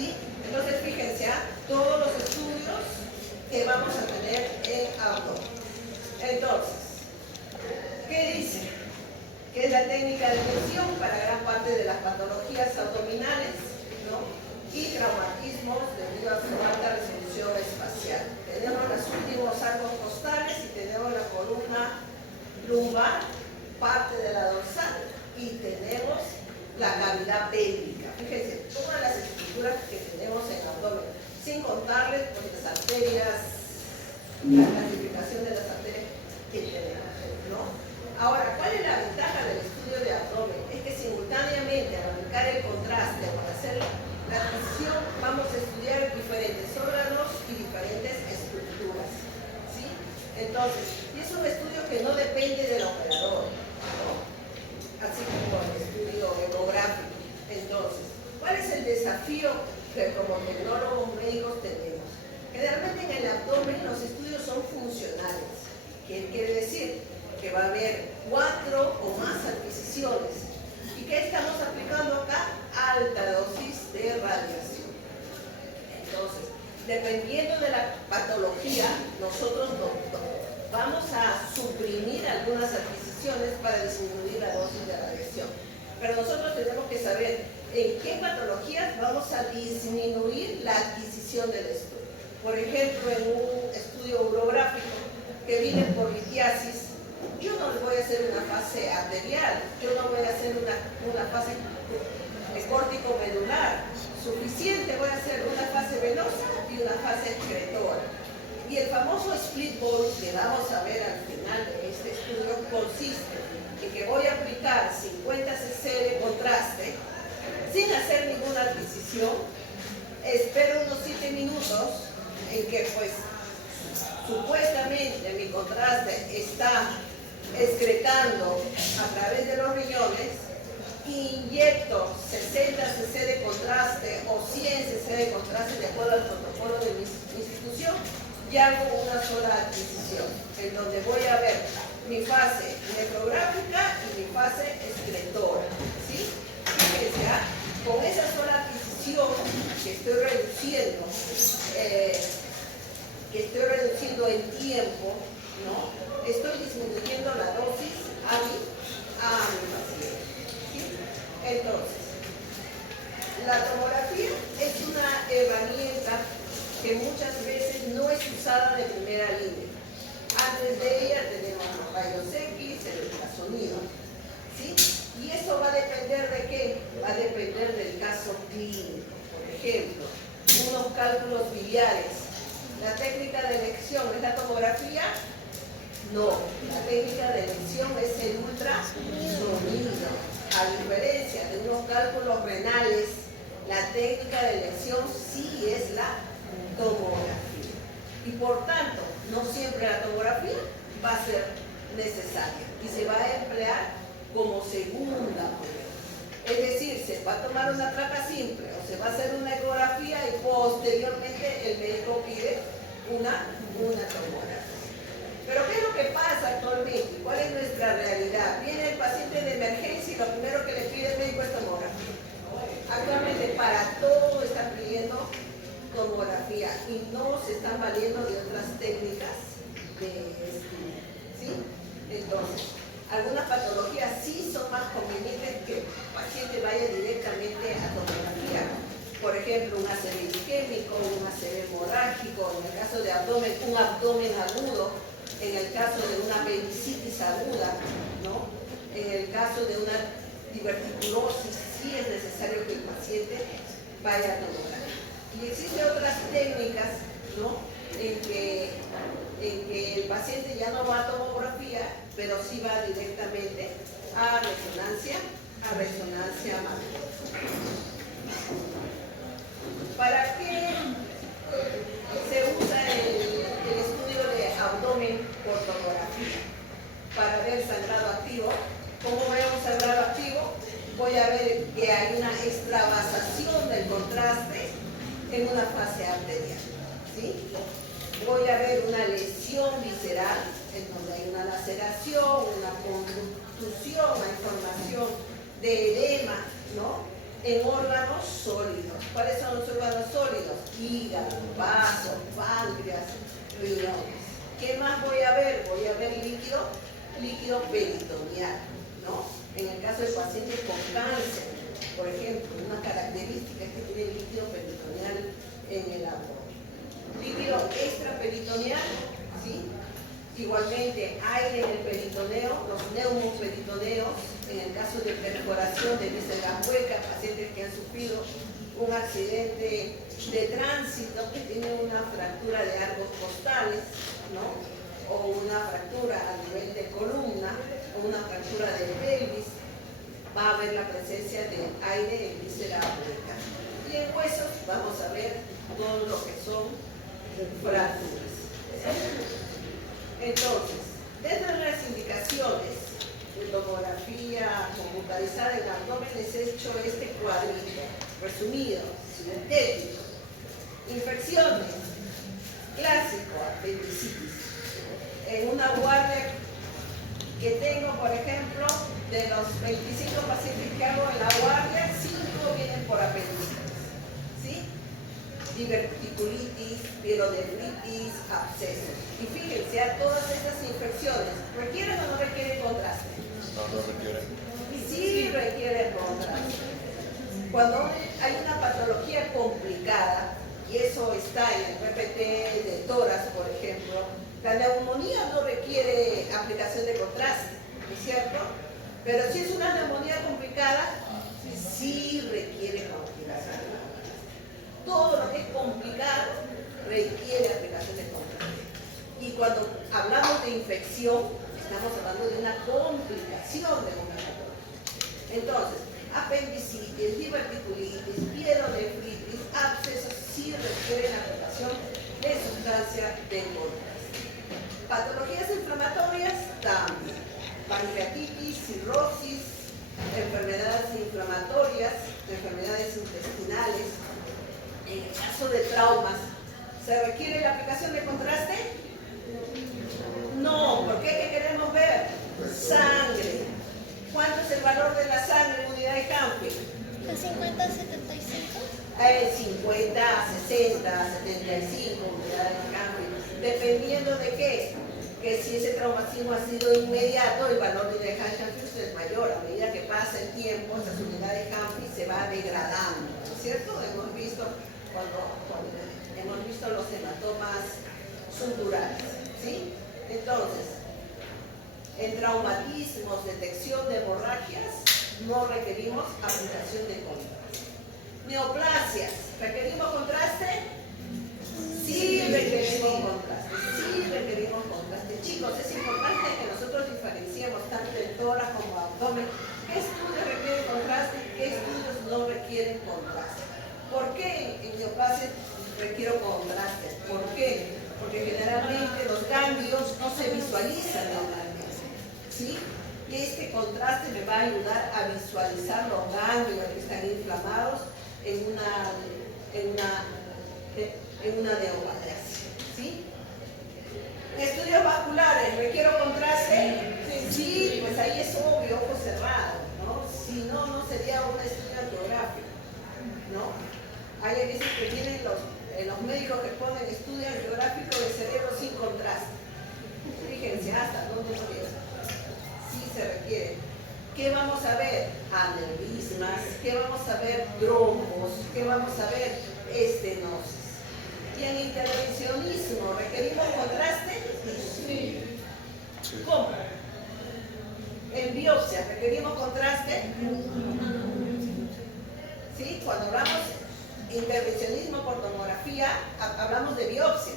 ¿sí? Entonces, fíjense, todos los estudios que vamos a tener en abdomen. Entonces, ¿qué dice? Que es la técnica de lesión para gran parte de las patologías abdominales, ¿no? Y traumatismos debido a su alta resolución espacial. Tenemos los últimos arcos costales y tenemos la columna lumbar, parte de la dorsal, y tenemos la cavidad pélvica. Fíjense, todas las estructuras que tenemos en el abdomen, sin contarles pues, las arterias, la clasificación de las arterias que tenemos, ¿no? Ahora, ¿cuál es la ventaja del estudio de abdomen? Es que simultáneamente al aplicar el contraste, para hacer la adquisición, vamos a estudiar diferentes órganos y diferentes estructuras, ¿sí? Entonces, y es un estudio que no depende del operador, ¿no? Así como el estudio ecográfico. Entonces, ¿cuál es el desafío que como tecnólogos médicos tenemos? Generalmente en el abdomen los estudios son funcionales. ¿Qué quiere decir? Que va a haber 4 o más adquisiciones. ¿Y qué estamos aplicando acá? Alta dosis de radiación. Entonces, dependiendo de la patología, nosotros vamos a suprimir algunas adquisiciones para disminuir la dosis de radiación. Pero nosotros tenemos que saber en qué patologías vamos a disminuir la adquisición del estudio. Por ejemplo, en un estudio urográfico que viene por litiasis, yo no le voy a hacer una fase arterial, yo no voy a hacer una fase córtico-medular. Suficiente, voy a hacer una fase venosa y una fase excretora. Y el famoso split ball que vamos a ver al final de este estudio consiste en que voy a aplicar 50 cc de contraste sin hacer ninguna adquisición, espero unos 7 minutos en que pues supuestamente mi contraste está excretando a través de los riñones, inyecto 60 cc de contraste o 100 cc de contraste de acuerdo al protocolo de mi institución y hago una sola adquisición en donde voy a ver mi fase nefrográfica y mi fase excretora, ¿sí? Fíjense, con esa sola adquisición que estoy reduciendo en tiempo, ¿no? Estoy disminuyendo la dosis a mi paciente, ¿sí? Entonces, la tomografía es una herramienta que muchas veces no es usada de primera línea. Antes de ella tenemos los rayos X, el ultrasonido, ¿sí? Y eso va a depender de qué? Va a depender del caso clínico. Por ejemplo, unos cálculos biliares. ¿La técnica de elección es la tomografía? No, la técnica de elección es el ultrasonido. A diferencia de unos cálculos renales, la técnica de elección sí es la tomografía. Y por tanto, no siempre la tomografía va a ser necesaria y se va a emplear como segunda prueba. Es decir, se va a tomar una placa simple o se va a hacer una ecografía y posteriormente el médico pide una tomografía. Pero ¿qué es lo que pasa actualmente? ¿Cuál es nuestra realidad? Viene el paciente de emergencia y lo primero que le pide el médico es tomografía. Actualmente para todo están pidiendo tomografía y no se están valiendo de otras técnicas de estudio, ¿sí? Entonces, algunas patologías sí son más convenientes que el paciente vaya directamente a tomografía. Por ejemplo, un ACV isquémico, un ACV hemorrágico, en el caso de abdomen, un abdomen agudo, en el caso de una apendicitis aguda, ¿no? En el caso de una diverticulosis, sí es necesario que el paciente vaya a tomografía. Y existen otras técnicas, ¿no? En que el paciente ya no va a tomografía, pero sí va directamente a resonancia magnética. ¿Para qué se usa el estudio de abdomen por tomografía? Para ver sangrado activo. ¿Cómo vemos sangrado activo? Voy a ver que hay una extravasación del contraste en una fase arterial, ¿sí? Voy a ver una lesión visceral, en donde hay una laceración, una contusión, hay formación de edema, ¿no? en órganos sólidos. ¿Cuáles son los órganos sólidos? Hígado, vaso, páncreas, riñones. ¿Qué más voy a ver? Voy a ver líquido peritoneal, ¿no? En el caso de pacientes con cáncer, por ejemplo, una característica es que tiene líquido peritoneal en el abdomen. Líquido extraperitoneal, ¿sí? Igualmente, aire en el peritoneo, los neumoperitoneos, en el caso de perforación de vísceras huecas, pacientes que han sufrido un accidente de tránsito, que tienen una fractura de arcos costales, ¿no? O una fractura a nivel de columna, o una fractura de pelvis, va a haber la presencia de aire en vísceras huecas. Y en huesos vamos a ver todo lo que son fracturas. Entonces, dentro de las indicaciones de tomografía computarizada en abdomen les he hecho este cuadrito, resumido, sintético. Infecciones, clásico, apendicitis. En una guardia que tengo, por ejemplo, de los 25 pacientes que hago en la guardia, 5 vienen por apendicitis, ¿sí? Diverticulitis, pielonefritis, abscesos. Y fíjense, a todas estas infecciones, ¿requieren o no requieren contraste? No requieren. Sí requieren contraste. Cuando hay una patología complicada, y eso está en el PPT de tórax, por ejemplo, la neumonía no requiere aplicación de contraste, ¿no es cierto? Pero si es una neumonía complicada, sí requiere aplicación de contraste. Todo lo que es complicado requiere aplicación de contraste. Y cuando hablamos de infección, estamos hablando de una complicación de una patología. Entonces, apendicitis, diverticulitis, pielonefritis, abscesos sí requieren aplicación de sustancia de contraste. Patologías inflamatorias también. Pancreatitis, cirrosis, enfermedades inflamatorias, enfermedades intestinales. En el caso de traumas, ¿se requiere la aplicación de contraste? No, ¿por qué? ¿Qué queremos ver? Sangre. ¿Cuánto es el valor de la sangre en unidad de Campbell? ¿De 50 a 75? 50, 60, 75 unidades de Campbell. ¿Dependiendo de qué? Que si ese traumatismo ha sido inmediato, el valor de unidad de Campbell es mayor. A medida que pasa el tiempo, esas unidades de Campbell se va degradando, ¿no es cierto? Hemos visto cuando hemos visto los hematomas subdurales, ¿sí? Entonces, en traumatismos, detección de hemorragias, no requerimos aplicación de contraste. Neoplasias, ¿requerimos contraste? Sí requerimos contraste, sí requerimos contraste. Chicos, es importante que nosotros diferenciemos tanto el tórax como abdomen. ¿Qué estudios requieren contraste? ¿Qué estudios no requieren contraste? ¿Por qué en neoplasias requiero contraste? ¿Por qué? Porque generalmente los ganglios no se visualizan normalmente, ¿sí? Y este contraste me va a ayudar a visualizar los ganglios que están inflamados en una neoplasia, ¿sí? Estudios vasculares, ¿requiero contraste? Sí, pues ahí es obvio, ojo cerrado, ¿no? Si no, no sería un estudio angiográfico, ¿no? Hay veces que tienen los médicos que ponen estudio angiográfico de cerebro sin contraste. Fíjense hasta dónde no llega. Sí se requiere. ¿Qué vamos a ver? Aneurismas. ¿Qué vamos a ver? Trombos. ¿Qué vamos a ver? Estenosis. Y en intervencionismo, ¿requerimos contraste? Sí. ¿Cómo? En biopsia, ¿requerimos contraste? ¿Sí? Cuando hablamos de intervencionismo por tomografía, hablamos de biopsias.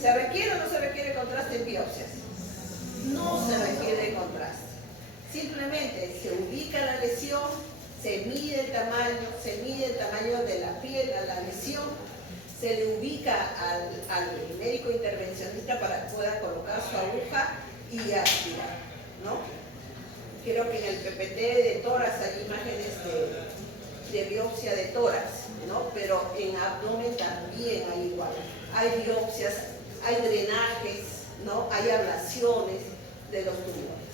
¿Se requiere o no se requiere contraste en biopsias? No se requiere contraste. Simplemente se ubica la lesión, se mide el tamaño de la piel a la lesión, se le ubica al médico intervencionista para que pueda colocar su aguja y aspirar, ¿no? Creo que en el PPT de tórax hay imágenes de biopsia de tórax, ¿no? Pero en abdomen también hay igual. Hay biopsias, hay drenajes, ¿no? Hay ablaciones de los tumores.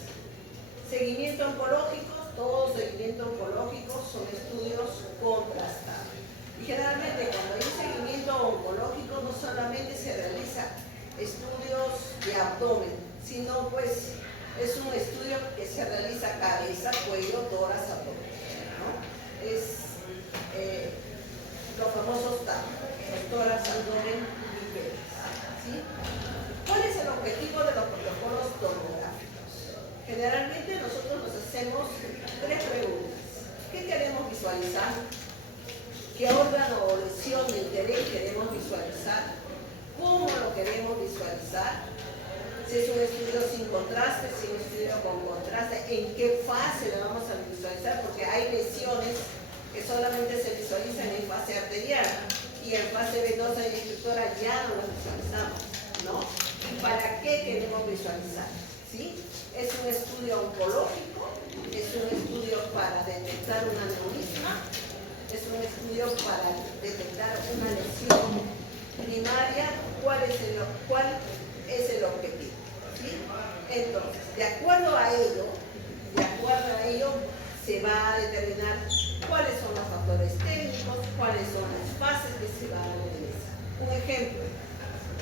Seguimiento oncológico todo seguimiento oncológico son estudios contrastados. Y generalmente cuando hay un seguimiento oncológico no solamente se realiza estudios de abdomen, sino pues es un estudio que se realiza cabeza, cuello, tórax, abdomen, ¿no? Es los famosos TAP, los tórax, abdomen y pelvis, ¿sí? ¿Cuál es el objetivo de los protocolos tomográficos? Generalmente nosotros nos hacemos tres preguntas. ¿Qué queremos visualizar? ¿Qué órgano o lesión de interés queremos visualizar? ¿Cómo lo queremos visualizar? Si es un estudio sin contraste, si es un estudio con contraste, ¿en qué fase lo vamos a visualizar? Porque hay lesiones que solamente se visualizan en fase arterial y en fase venosa y estructura ya no las visualizamos, ¿no? ¿Y para qué queremos visualizar? ¿Sí? Es un estudio oncológico, es un estudio para detectar un aneurisma, es un estudio para detectar una lesión primaria. ¿Cuál es el objetivo? ¿Sí? Entonces, de acuerdo a ello, se va a determinar cuáles son los factores técnicos, cuáles son las fases que se van a realizar. Un ejemplo,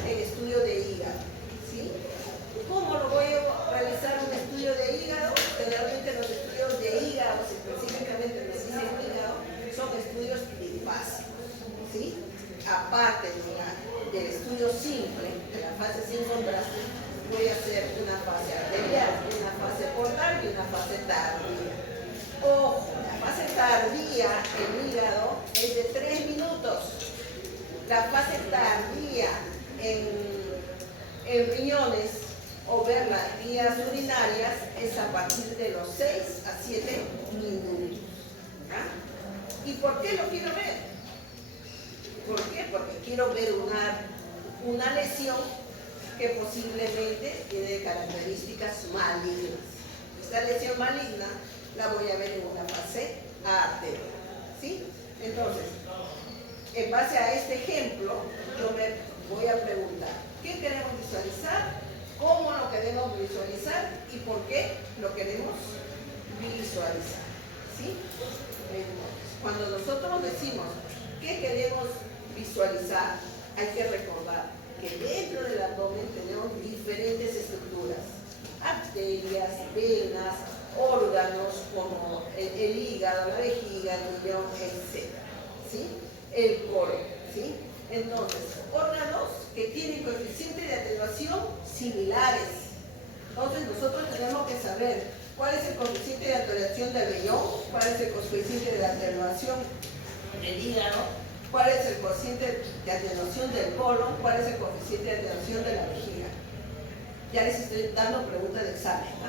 el estudio de hígado, ¿sí? ¿Cómo lo voy a realizar un estudio de hígado? Generalmente los estudios de hígado, específicamente los de hígado, son estudios bifásicos, ¿sí? Aparte del estudio simple, de la fase sin contraste, voy a hacer una fase arterial, una fase portal y una fase tardía. Ojo, la fase tardía en hígado es de 3 minutos. La fase tardía en riñones o ver las vías urinarias es a partir de los 6 a 7 minutos. ¿Ya? ¿Y por qué lo quiero ver? ¿Por qué? Porque quiero ver una lesión que posiblemente tiene características malignas. Esta lesión maligna la voy a ver en una fase arterial, ¿sí? Entonces, en base a este ejemplo, yo me voy a preguntar, ¿qué queremos visualizar? ¿Cómo lo queremos visualizar? ¿Y por qué lo queremos visualizar? ¿Sí? Entonces, cuando nosotros decimos ¿qué queremos visualizar? Hay que recordar que dentro del abdomen tenemos diferentes estructuras, arterias, venas, órganos como el hígado, la vejiga, el riñón, etc. ¿Sí? El colon, ¿sí? Entonces, órganos que tienen coeficiente de atenuación similares. Entonces, nosotros tenemos que saber cuál es el coeficiente de atenuación del riñón, cuál es el coeficiente de atenuación del hígado, cuál es el coeficiente de atenuación del colon, cuál es el coeficiente de atenuación de la vejiga. Ya les estoy dando preguntas de examen, ¿no?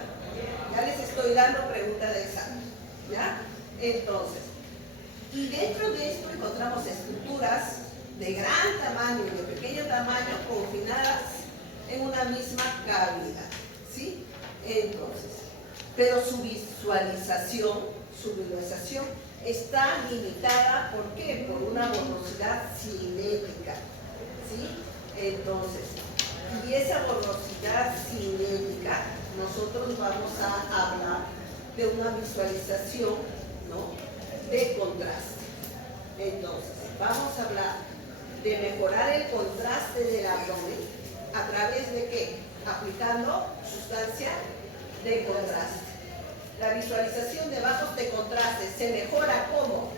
Ya les estoy dando preguntas de examen, ¿ya? Entonces, y dentro de esto encontramos estructuras de gran tamaño y de pequeño tamaño confinadas en una misma cavidad, ¿sí? Entonces, pero su visualización está limitada, ¿por qué? Por una borrosidad cinética, ¿sí? Entonces, y esa borrosidad cinética, nosotros vamos a hablar de una visualización, ¿no?, de contraste. Entonces, vamos a hablar de mejorar el contraste del abdomen a través de ¿qué? Aplicando sustancia de contraste. La visualización de bajos de contraste se mejora ¿cómo?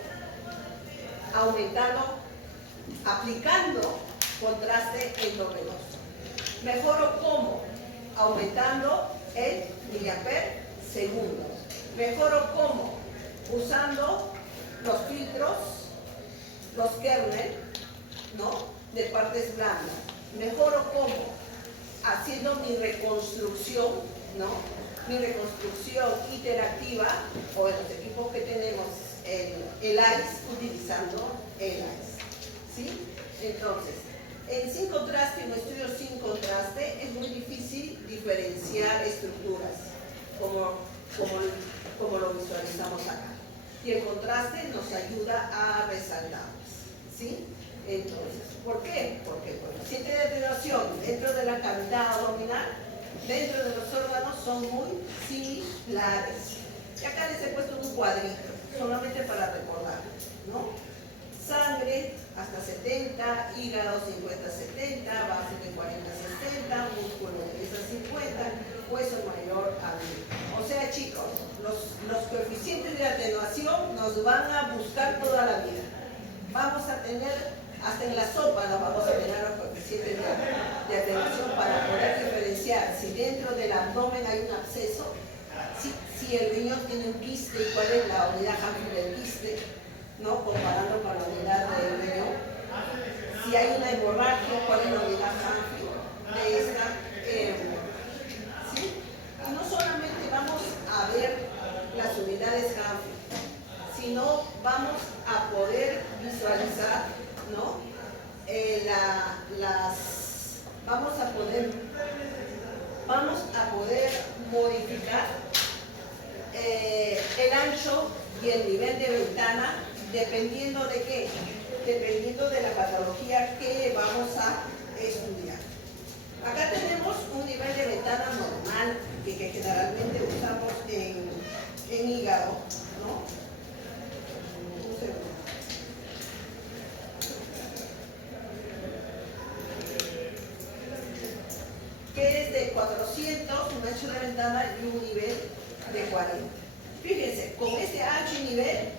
Aplicando contraste endovenoso. Mejoro ¿cómo? Aumentando el miliamper segundo. Mejoro ¿cómo? Usando los filtros, los kernel, ¿no?, de partes blandas. Mejoro ¿cómo? Haciendo mi reconstrucción, ¿no?, mi reconstrucción iterativa, o en los equipos que tenemos el ICE, utilizando el ICE, ¿sí? Entonces, sin contraste, en estudios sin contraste, es muy difícil diferenciar estructuras, como lo visualizamos acá. Y el contraste nos ayuda a resaltarlas, ¿sí? Entonces, ¿por qué? Porque el coeficiente de atenuación dentro de la cavidad abdominal, dentro de los órganos, son muy similares. Y acá les he puesto un cuadrito, solamente para recordar, ¿no? Sangre hasta 70, hígado 50-70, base de 40-60, músculo de 10 a 50, hueso mayor a 1000. O sea, chicos, los coeficientes de atenuación nos van a buscar toda la vida. Vamos a tener, hasta en la sopa nos vamos a tener los coeficientes de atenuación para poder diferenciar si dentro del abdomen hay un absceso, si el riñón tiene un quiste y cuál es la unidad Hanfi del quiste, ¿no? Comparando con la unidad del riñón. Si hay una hemorragia, cuál es la unidad Hanfi de esta. ¿Sí? Y no solamente vamos a ver las unidades Hanfi, sino vamos a poder visualizar, ¿no? Vamos a poder modificar el ancho y el nivel de ventana dependiendo de qué, dependiendo de la patología que vamos a estudiar. Acá tenemos un nivel de ventana normal que generalmente usamos en hígado, ¿no? Un segundo. Que es de 400, un ancho de ventana y un nivel de 40. Fíjense, con este ancho y nivel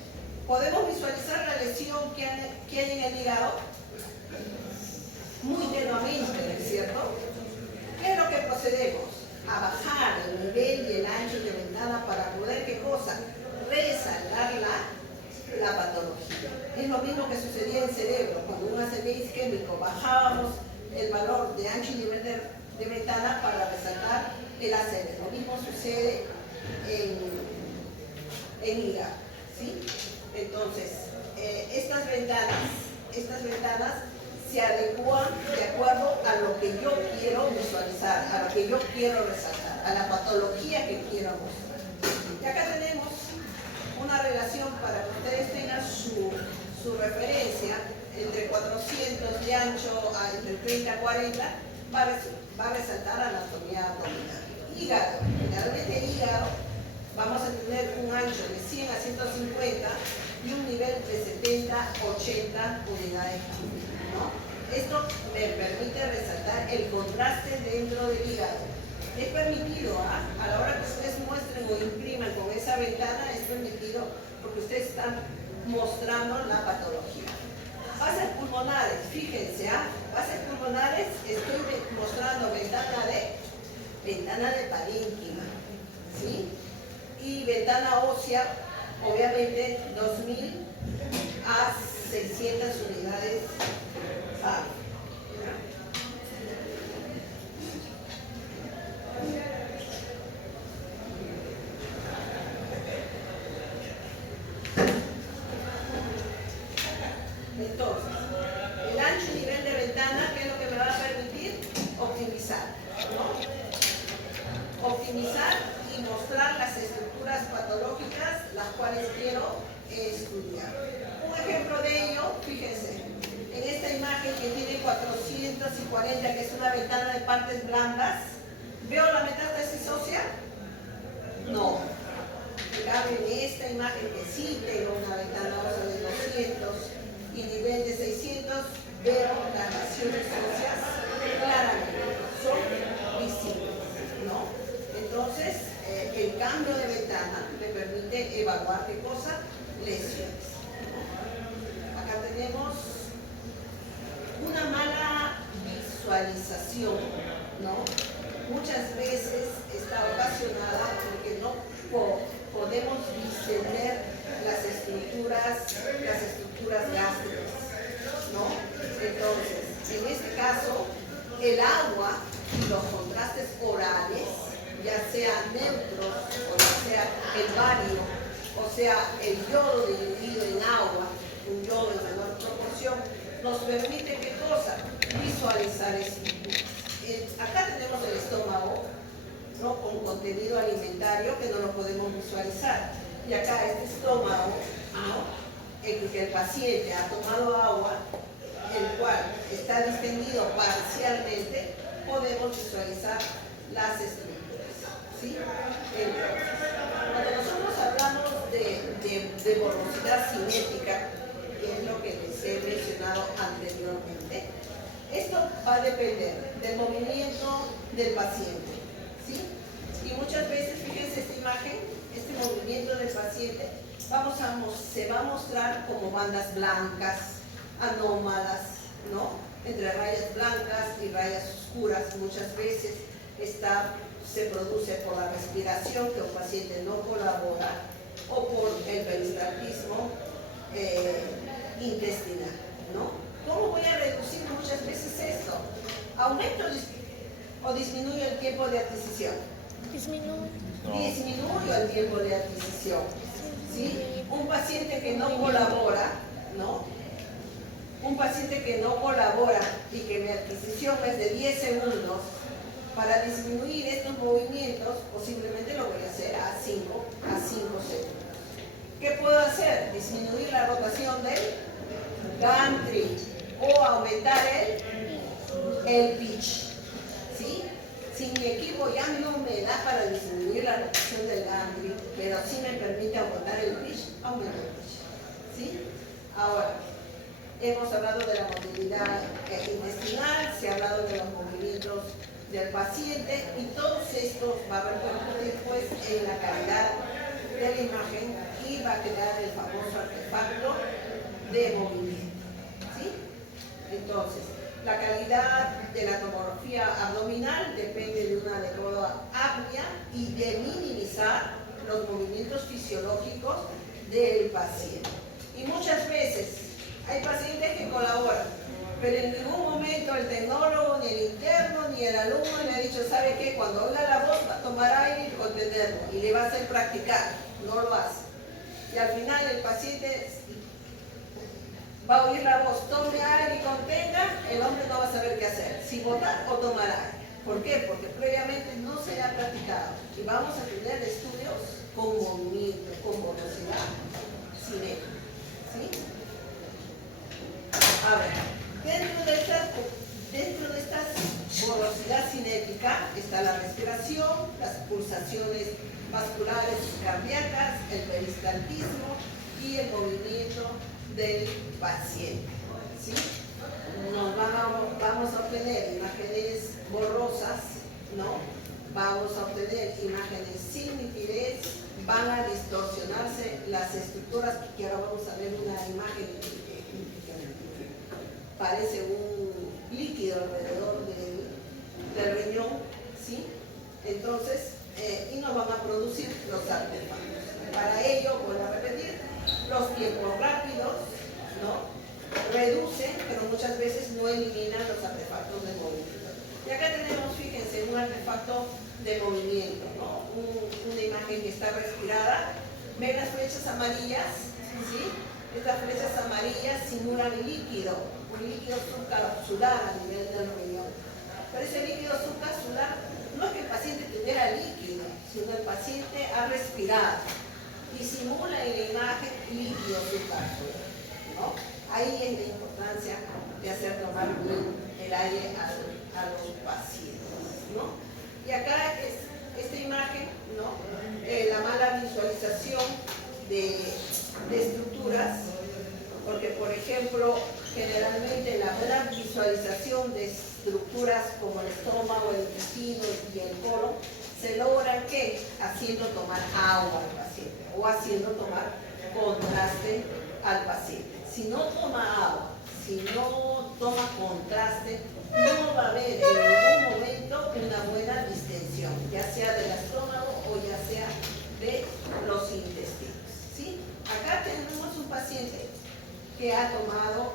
podemos visualizar la lesión que hay en el hígado muy tenuamente, ¿no es cierto? ¿Qué es lo que procedemos? A bajar el nivel y el ancho de ventana para poder, ¿qué cosa? Resaltar la patología. Es lo mismo que sucedía en cerebro. Cuando un ACV isquémico bajábamos el valor de ancho y nivel de ventana para resaltar el ACV. Lo mismo sucede en hígado, ¿sí? Entonces, estas ventanas se adecuan de acuerdo a lo que yo quiero visualizar, a lo que yo quiero resaltar, a la patología que quiero mostrar. Y acá tenemos una relación para que ustedes tengan su referencia entre 400 de ancho a entre 30 a 40, va a resaltar anatomía abdominal. Hígado, generalmente hígado, vamos a tener un ancho de 100 a 150 y un nivel de 70 a 80 unidades, ¿no? Esto me permite resaltar el contraste dentro del hígado. Es permitido, a la hora que ustedes muestren o impriman con esa ventana, es permitido porque ustedes están mostrando la patología. Bases pulmonares, fíjense, bases pulmonares, estoy mostrando ventana de parénquima, ¿sí? Y ventana ósea, obviamente 2000 a 600 unidades. Entonces, el ancho y nivel de ventana, ¿qué es lo que me va a permitir? Optimizar, ¿no? Optimizar y mostrar las estructuras patológicas las cuales quiero estudiar. Un ejemplo de ello, fíjense, en esta imagen que tiene 440, que es una ventana de partes blandas, ¿veo la metástasis ósea? No. En cambio, en esta imagen que sí tengo una ventana ósea de 200 y nivel de 600, veo las lesiones óseas claramente, son visibles, ¿no? Entonces, el cambio de ventana me permite evaluar qué cosa, lesiones. Acá tenemos una mala visualización, ¿no? Muchas veces está ocasionada porque no podemos discernir las estructuras gástricas, ¿no? Entonces, en este caso, el agua y los contrastes orales, ya sea neutros o ya sea el bario, o sea el yodo diluido en agua, un yodo en menor proporción, nos permite ¿qué cosa? Visualizar estructuras. Acá tenemos el estómago, ¿no? Con contenido alimentario que no lo podemos visualizar. Y acá este estómago, ¿no? En que el paciente ha tomado agua, el cual está distendido parcialmente, podemos visualizar las estructuras, ¿sí? Entonces, cuando nosotros de borrosidad cinética, que es lo que les he mencionado anteriormente. Esto va a depender del movimiento del paciente, ¿sí? Y muchas veces, fíjense esta imagen, este movimiento del paciente se va a mostrar como bandas blancas, anómalas, ¿no? Entre rayas blancas y rayas oscuras. Muchas veces se produce por la respiración, que un paciente no colabora, o por el peristaltismo intestinal, ¿no? ¿Cómo voy a reducir muchas veces esto? ¿Aumento o disminuyo el tiempo de adquisición? Disminuye. Disminuyo el tiempo de adquisición, ¿sí? Un paciente que no colabora, ¿no? Un paciente que no colabora y que mi adquisición es de 10 segundos, para disminuir estos movimientos, posiblemente lo voy a hacer a 5 segundos. ¿Qué puedo hacer? Disminuir la rotación del gantry o aumentar el pitch, ¿sí? Si mi equipo ya no me da para disminuir la rotación del gantry, pero sí me permite aumentar el pitch, aumento el pitch, ¿sí? Ahora, hemos hablado de la movilidad intestinal, se ha hablado de los movimientos del paciente, y todos estos va a repercutir pues en la calidad de la imagen y va a crear el famoso artefacto de movimiento, ¿sí? Entonces, la calidad de la tomografía abdominal depende de una adecuada apnea y de minimizar los movimientos fisiológicos del paciente. Y muchas veces hay pacientes que colaboran, pero en ningún momento el tecnólogo, ni el interno, ni el alumno le ha dicho, ¿sabe qué? Cuando oiga la voz va a tomar aire y contenerlo, y le va a hacer practicar, no lo hace. Y al final el paciente va a oír la voz, tome aire y contenga, el hombre no va a saber qué hacer, si botar o tomar aire. ¿Por qué? Porque previamente no se ha practicado. Y vamos a tener estudios con movimiento, con velocidad cinética, ¿sí? A ver, dentro de esta borrosidad cinética está la respiración, las pulsaciones vasculares cardíacas, el peristaltismo y el movimiento del paciente, ¿sí? Vamos a obtener imágenes borrosas, ¿no? Vamos a obtener imágenes sin nitidez, van a distorsionarse las estructuras, que ahora vamos a ver una imagen que parece un líquido alrededor del riñón, ¿sí? Entonces, y nos van a producir los artefactos. Para ello, vuelvo a repetir, los tiempos rápidos, ¿no? Reducen, pero muchas veces no eliminan los artefactos de movimiento. Y acá tenemos, fíjense, un artefacto de movimiento, ¿no? Una imagen que está respirada. ¿Ven las flechas amarillas? ¿Sí? Estas flechas amarillas simulan un líquido subcapsular a nivel del riñón. Pero ese líquido subcapsular no es que el paciente tuviera líquido, sino el paciente ha respirado y simula en la imagen líquido subcapsular, ¿no? Ahí es la importancia de hacer tomar bien el aire a los pacientes, ¿no? Y acá es esta imagen, ¿no? La mala visualización de estructuras, porque por ejemplo, generalmente la buena visualización de estructuras como el estómago, el intestino y el colon se logra ¿qué? Haciendo tomar agua al paciente o haciendo tomar contraste al paciente. Si no toma agua, si no toma contraste, no va a haber en ningún momento una buena distensión, ya sea del estómago o ya sea de los intestinos, ¿sí? Acá tenemos un paciente que ha tomado,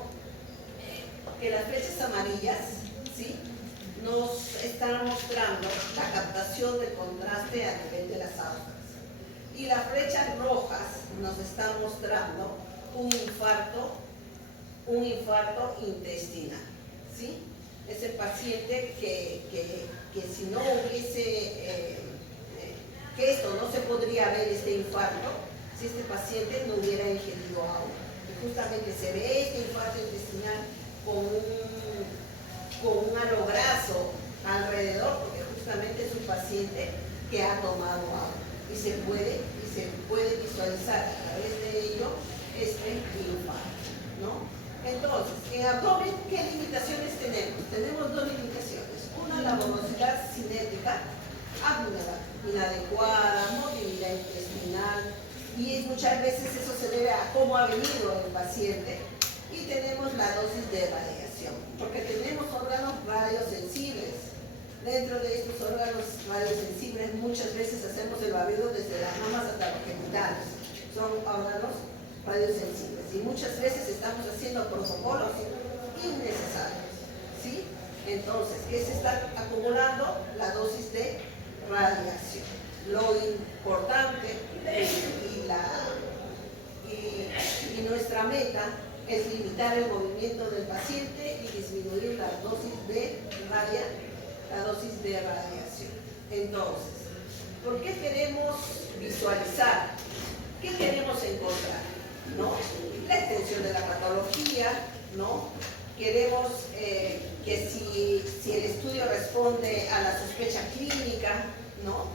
que las flechas amarillas, ¿sí? Nos están mostrando la captación del contraste a nivel de las aortas. Y las flechas rojas nos están mostrando un infarto intestinal, ¿sí? Es el paciente que si no hubiese, que esto no se podría ver, este infarto, si este paciente no hubiera ingerido agua. Y justamente se ve este infarto intestinal con un halo graso alrededor, porque justamente es un paciente que ha tomado agua y se puede se puede visualizar a través de ello este linfoma, ¿no? Entonces, en abdomen, ¿qué limitaciones tenemos? Tenemos dos limitaciones. Una, la morosidad cinética, abdominal inadecuada, movilidad intestinal, y muchas veces eso se debe a cómo ha venido el paciente. Y tenemos la dosis de radiación, porque tenemos órganos radiosensibles. Dentro de estos órganos radiosensibles muchas veces hacemos el barrido desde las mamas hasta los genitales. Son órganos radiosensibles y muchas veces estamos haciendo protocolos innecesarios, ¿sí? Entonces, ¿qué se está acumulando? La dosis de radiación. Lo importante y nuestra meta es limitar el movimiento del paciente y disminuir la dosis de radiación. Entonces, ¿por qué queremos visualizar? ¿Qué queremos encontrar? ¿No? La extensión de la patología, ¿no? Queremos que si el estudio responde a la sospecha clínica, ¿no?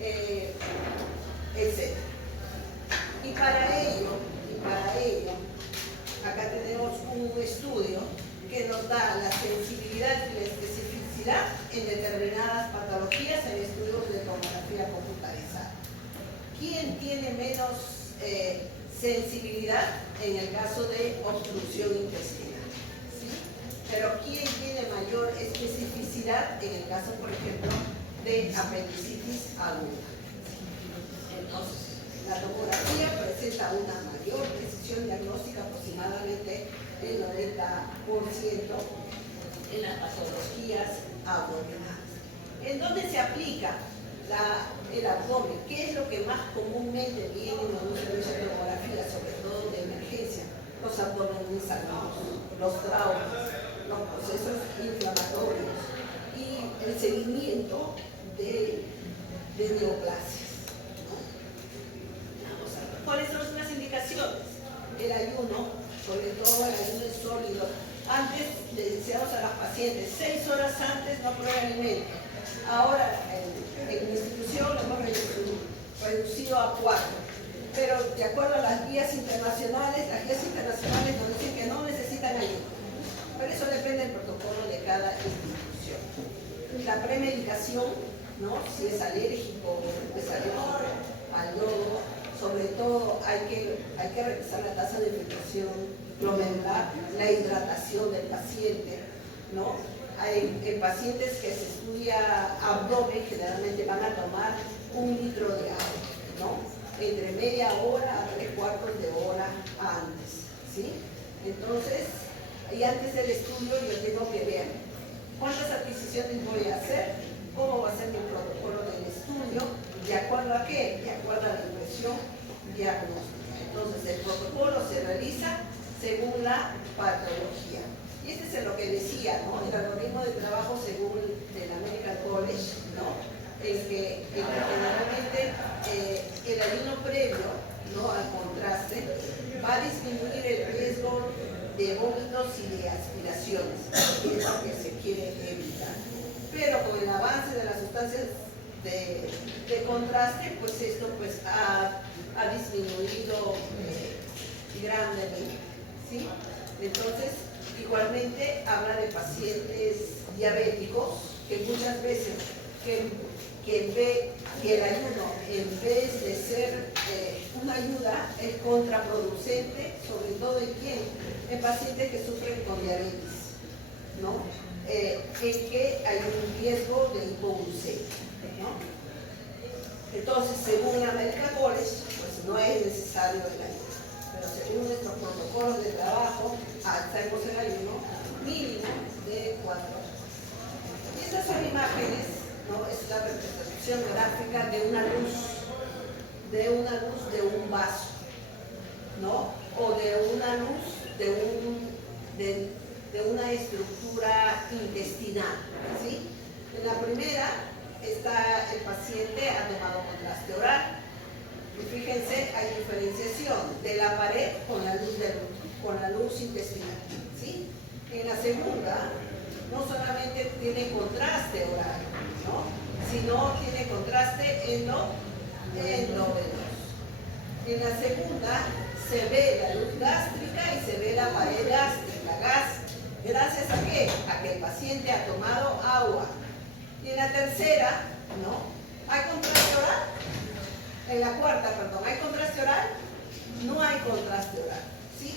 Etc. Y para ello, acá tenemos un estudio que nos da la sensibilidad y la especificidad en determinadas patologías en estudios de tomografía computarizada. ¿Quién tiene menos sensibilidad en el caso de obstrucción intestinal? ¿Sí? Pero ¿quién tiene mayor especificidad en el caso, por ejemplo, de apendicitis aguda? Entonces, la tomografía presenta una mayor precisión diagnóstica, aproximadamente el 90% en las patologías abdominales. ¿En dónde se aplica el abdomen? ¿Qué es lo que más comúnmente viene en un servicio de tomografía, sobre todo de emergencia? Los abdominales agudos, los traumas, los procesos inflamatorios y el seguimiento de neoplasias. Vamos a ver. ¿Cuáles son las indicaciones? El ayuno, sobre todo el ayuno sólido. Antes le decíamos a las pacientes, 6 horas antes no prueben alimento. Ahora en mi institución lo hemos reducido a 4. Pero de acuerdo a las guías internacionales nos dicen que no necesitan ayuno. Pero eso depende del protocolo de cada institución. La premedicación, ¿no? Si es alérgico o es alérgico al yodo, sobre todo hay que revisar la tasa de filtración glomerular, la hidratación del paciente, ¿no? En pacientes que se estudia abdomen generalmente van a tomar 1 litro de agua, ¿no? Entre media hora a 3/4 de hora antes, ¿sí? Entonces, y antes del estudio yo tengo que ver cuántas adquisiciones voy a hacer, cómo va a ser mi protocolo del estudio, de acuerdo a qué, de acuerdo a la impresión diagnóstica. Entonces el protocolo se realiza según la patología. Y este es lo que decía, ¿no? El algoritmo de trabajo según el American College, ¿no? En que generalmente el ayuno previo, ¿no?, al contraste va a disminuir el riesgo de vómitos y de aspiraciones, que es lo que se quiere evitar. Pero con el avance de las sustancias de contraste, pues esto pues ha disminuido grandemente, ¿sí? Entonces, igualmente habla de pacientes diabéticos que muchas veces que el ayuno, en vez de ser una ayuda, es contraproducente, sobre todo en pacientes que sufren con diabetes, ¿no? En que hay un riesgo de hipoglucemia, ¿no? Entonces, según la American College, pues no es necesario el ayuno, pero según nuestros protocolos de trabajo, hacemos el ayuno mínimo de 4 horas. Y estas son imágenes, ¿no? Es la representación gráfica de una luz de un vaso, ¿no? O de una luz de una estructura intestinal, ¿sí? En la primera está el paciente ha tomado contraste oral. Y fíjense, hay diferenciación de la pared con la luz intestinal, ¿sí? En la segunda, no solamente tiene contraste oral, ¿no?, sino tiene contraste en lo venoso. En la segunda se ve la luz gástrica y se ve la pared gástrica. ¿Gracias a qué? A que el paciente ha tomado agua. Y en la tercera, ¿no? ¿Hay contraste oral? En la cuarta, perdón, ¿hay contraste oral? No hay contraste oral, ¿sí?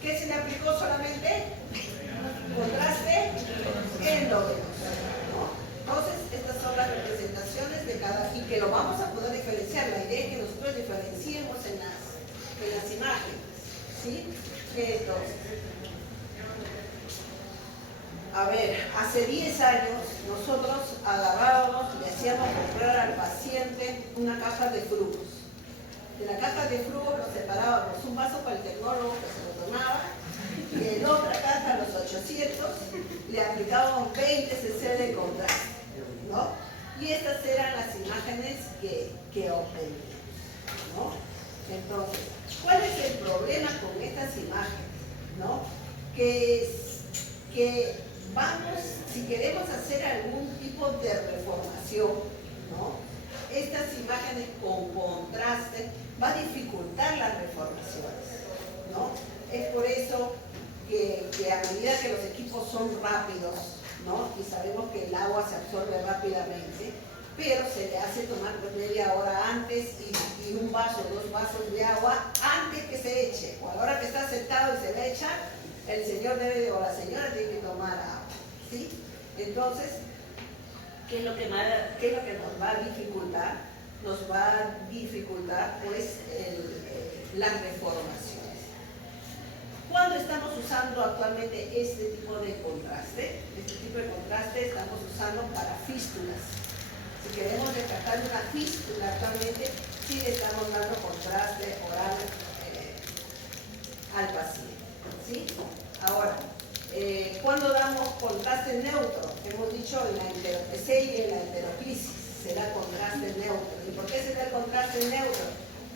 ¿Qué se le aplicó solamente? Contraste endovenoso, ¿no? Entonces, estas son las representaciones de cada, y que lo vamos a poder diferenciar. La idea es que nosotros diferenciemos en las imágenes, ¿sí? Entonces, a ver, hace 10 años nosotros agarrábamos y le hacíamos comprar al paciente una caja de frugos. De la caja de frugos nos separábamos un vaso para el tecnólogo que se lo tomaba, y en otra caja, los 800, le aplicábamos 20 cc de contraste, ¿no? Y estas eran las imágenes que obteníamos, ¿no? Entonces, ¿cuál es el problema con estas imágenes? ¿No? Que vamos, si queremos hacer algún tipo de reformación, ¿no? Estas imágenes con contraste va a dificultar las reformaciones, ¿no? Es por eso que a medida que los equipos son rápidos, ¿no? Y sabemos que el agua se absorbe rápidamente, pero se le hace tomar media hora antes y un vaso, 2 vasos de agua antes que se eche. O a la hora que está sentado y se le echa, el señor debe o la señora tiene que tomar agua, ¿sí? Entonces, ¿qué es lo que nos va a dificultar? Nos va a dificultar pues las reformaciones. ¿Cuándo estamos usando actualmente este tipo de contraste? Este tipo de contraste estamos usando para fístulas. Si queremos descartar una fístula actualmente, sí le estamos dando contraste oral al paciente, ¿sí? Ahora, ¿cuándo damos contraste neutro? Hemos dicho en la enteroclesia y en la enteroclisis se da contraste neutro. ¿Y por qué se da el contraste neutro?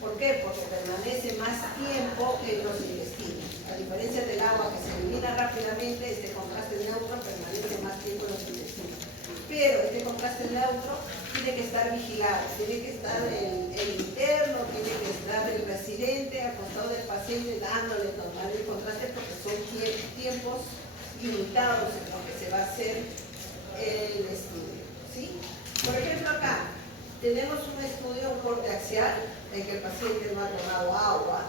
¿Por qué? Porque permanece más tiempo en los intestinos. A diferencia del agua que se elimina rápidamente, este contraste neutro permanece más tiempo en los intestinos. Pero este contraste neutro tiene que estar vigilado, tiene que estar el interno, tiene que estar el residente al costado del paciente dándole tomar el contraste porque son tiempos limitados en los que se va a hacer el estudio, ¿sí? Por ejemplo, acá tenemos un estudio, un corte axial, en que el paciente no ha tomado agua,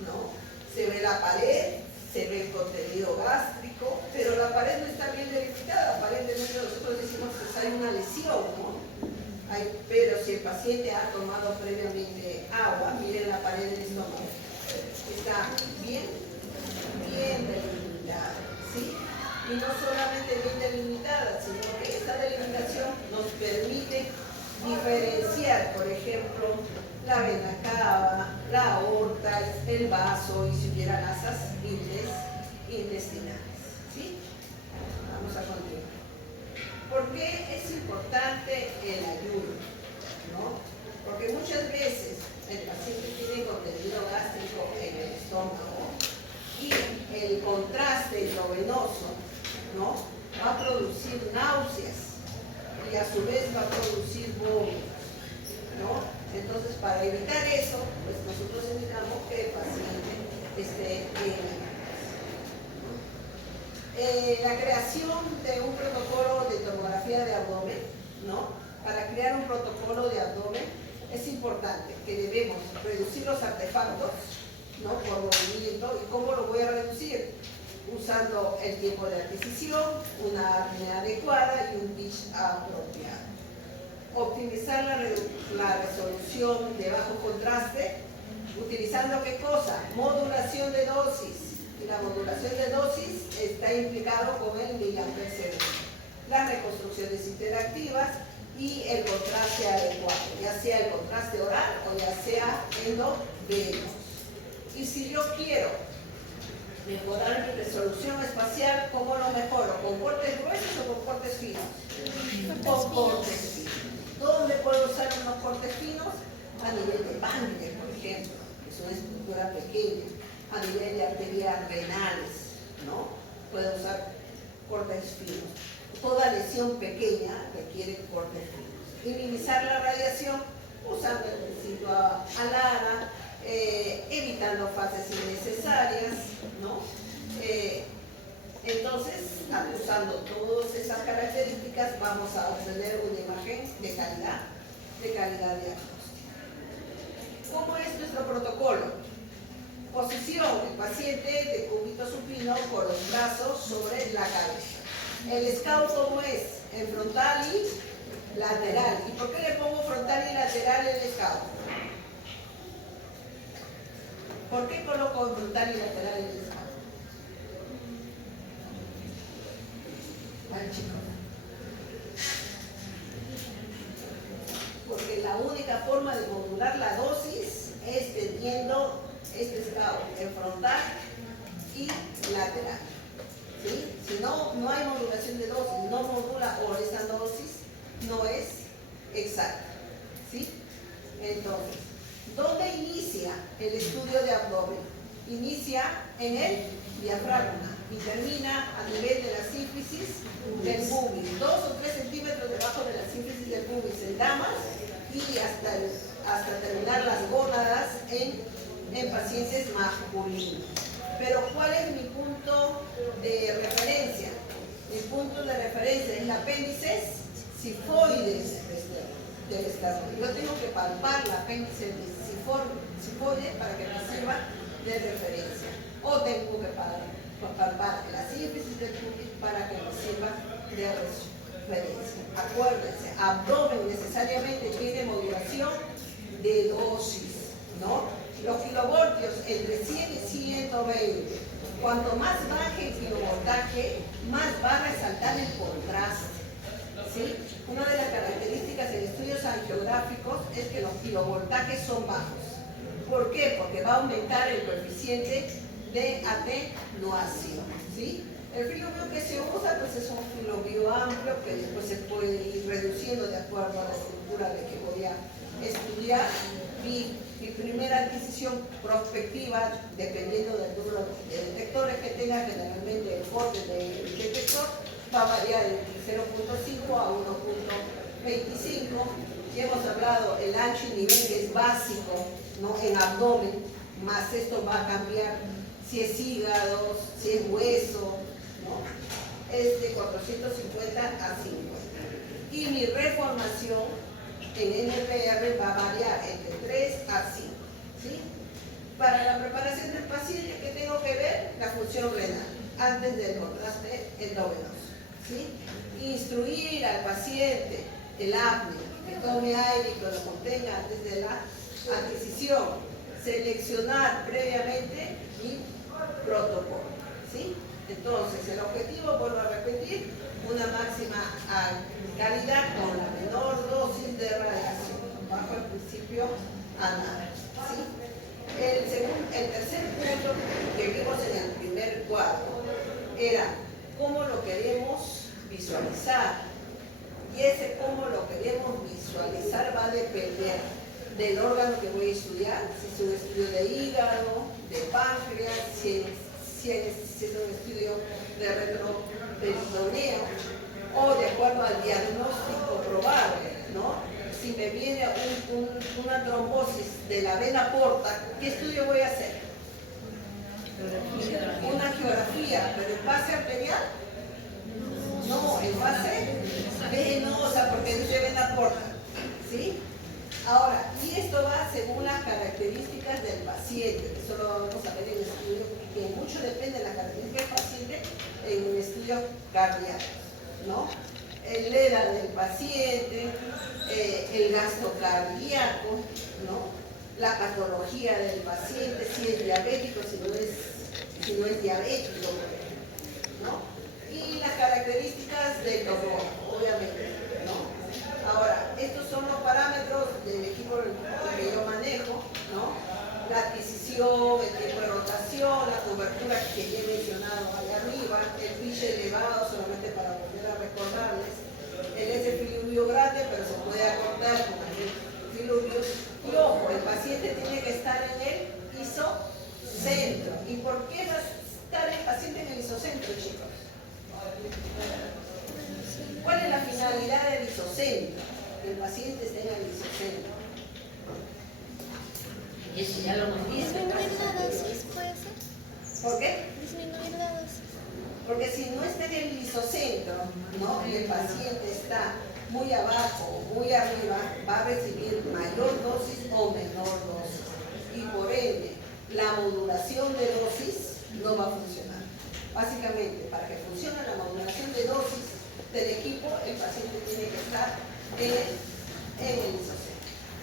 ¿no? Se ve la pared, se ve el contenido gástrico, pero la pared no está bien delimitada. Aparentemente nosotros decimos que hay una lesión, ¿no? Pero si el paciente ha tomado previamente agua, miren la pared del estómago, está bien delimitada, ¿sí? Y no solamente bien delimitada, sino que esta delimitación nos permite diferenciar, por ejemplo, la vena cava, la aorta, el vaso y si hubiera gasas intestinales, ¿sí? Vamos a continuar. ¿Por qué es importante el ayuno? ¿No? Porque muchas veces el paciente tiene contenido gástrico en el estómago y el contraste endovenoso, ¿no? Va a producir náuseas y a su vez va a producir vómitos, ¿no? Entonces, para evitar eso, pues nosotros indicamos que el paciente esté en la creación de un protocolo de tomografía de abdomen, ¿no? Para crear un protocolo de abdomen es importante que debemos reducir los artefactos, ¿no? Por movimiento. ¿Y cómo lo voy a reducir? Usando el tiempo de adquisición, una apnea adecuada y un pitch apropiado. Optimizar la resolución de bajo contraste, utilizando ¿qué cosa? Modulación de dosis. Y la modulación de dosis está implicado con el miliamper segundo. Las reconstrucciones interactivas y el contraste adecuado, ya sea el contraste oral o ya sea endovenoso. Y si yo quiero mejorar mi resolución espacial, ¿cómo lo mejoro? ¿Con cortes gruesos o con cortes finos? Con cortes finos. ¿Dónde puedo usar unos cortes finos? A nivel de páncreas, por ejemplo, que es una estructura pequeña. A nivel de arterias renales, ¿no? Puedo usar cortes finos. Toda lesión pequeña requiere cortes finos. Minimizar la radiación usando el principio ALARA, evitando fases innecesarias, ¿no? Entonces, usando todas esas características, vamos a obtener una imagen de calidad diagnóstica. ¿Cómo es nuestro protocolo? Posición, el paciente de cúbito supino con los brazos sobre la cabeza. El SCAO, ¿cómo es? En frontal y lateral. ¿Y por qué le pongo frontal y lateral en el SCAO? ¿Por qué coloco en frontal y lateral en el SCAO? Al chico. Porque la única forma de modular la dosis es teniendo este SCAO en frontal y lateral. ¿Sí? Si no, no hay modulación de dosis, no modula o esa dosis no es exacta. ¿Sí? Entonces, ¿dónde inicia el estudio de abdomen? Inicia en el diafragma y termina a nivel de la sínfisis del pubis, 2 o 3 centímetros debajo de la sínfisis del pubis en damas y hasta terminar las gónadas en pacientes masculinos. Pero ¿cuál es mi punto de referencia? Mi punto de referencia es el apéndice sifoides del esternón. Yo tengo que palpar la apéndice sifoide para que me sirva de referencia. O tengo que palpar la sínfisis del pubis para que me sirva de referencia. Acuérdense, abdomen necesariamente tiene modulación de dosis, ¿no? Los kilovoltios entre 100 y 120. Cuanto más baje el kilovoltaje, más va a resaltar el contraste. ¿Sí? Una de las características en estudios angiográficos es que los kilovoltajes son bajos. ¿Por qué? Porque va a aumentar el coeficiente de atenuación. ¿Sí? El filo bio que se usa pues es un filo bio amplio que después se puede ir reduciendo de acuerdo a la estructura de que voy a estudiar. Mi primera adquisición prospectiva, dependiendo del número de detectores que tenga, generalmente el corte del detector va a variar de 0.5 a 1.25. Ya hemos hablado el ancho y nivel que es básico, ¿no? En abdomen, más esto va a cambiar si es hígado, si es hueso, ¿no? Es de 450 a 50. Y mi reformación en NPR va a variar entre 3 a 5. ¿Sí? Para la preparación del paciente, ¿qué tengo que ver? La función renal, antes del contraste endovenoso. ¿Sí? Instruir al paciente el apnea, que tome aire y que lo contenga antes de la adquisición. Seleccionar previamente mi protocolo. ¿Sí? Entonces, el objetivo, vuelvo a repetir, una máxima calidad con la menor dosis de radiación, bajo el principio ANAR. ¿Sí? El tercer punto que vimos en el primer cuadro era cómo lo queremos visualizar. Y ese cómo lo queremos visualizar va a depender del órgano que voy a estudiar, si es un estudio de hígado, de páncreas, si es un estudio de retroperitoneo, o de acuerdo al diagnóstico probable, ¿no? Si me viene una trombosis de la vena porta, ¿qué estudio voy a hacer? Una angiografía, pero en base arterial, no, en base venosa, porque dice vena porta, ¿sí? Ahora, y esto va según las características del paciente, que eso lo vamos a ver en el estudio, porque mucho depende de la característica del paciente en un estudio cardíaco, ¿no? El ERA del paciente, el gasto cardíaco, ¿no? La patología del paciente, si es diabético, si no es diabético, ¿no? Y las características del tumor, obviamente, ¿no? Ahora, estos son los parámetros del equipo que yo manejo, ¿no? La adquisición, el tiempo de rotación, la cobertura que ya he mencionado allá arriba, el pitch elevado, solamente para volver a recordarles. Él es el filubio grande, pero se puede acortar con el filubio. Y ojo, el paciente tiene que estar en el isocentro. ¿Y por qué va a estar el paciente en el isocentro, chicos? ¿Cuál es la finalidad del isocentro? Que el paciente esté en el isocentro. Y eso ya lo hemos Porque si no está en el lisocentro, ¿no? Y el paciente está muy abajo o muy arriba, va a recibir mayor dosis o menor dosis. Y por ende, la modulación de dosis no va a funcionar. Básicamente, para que funcione la modulación de dosis del equipo, el paciente tiene que estar en el lisocentro.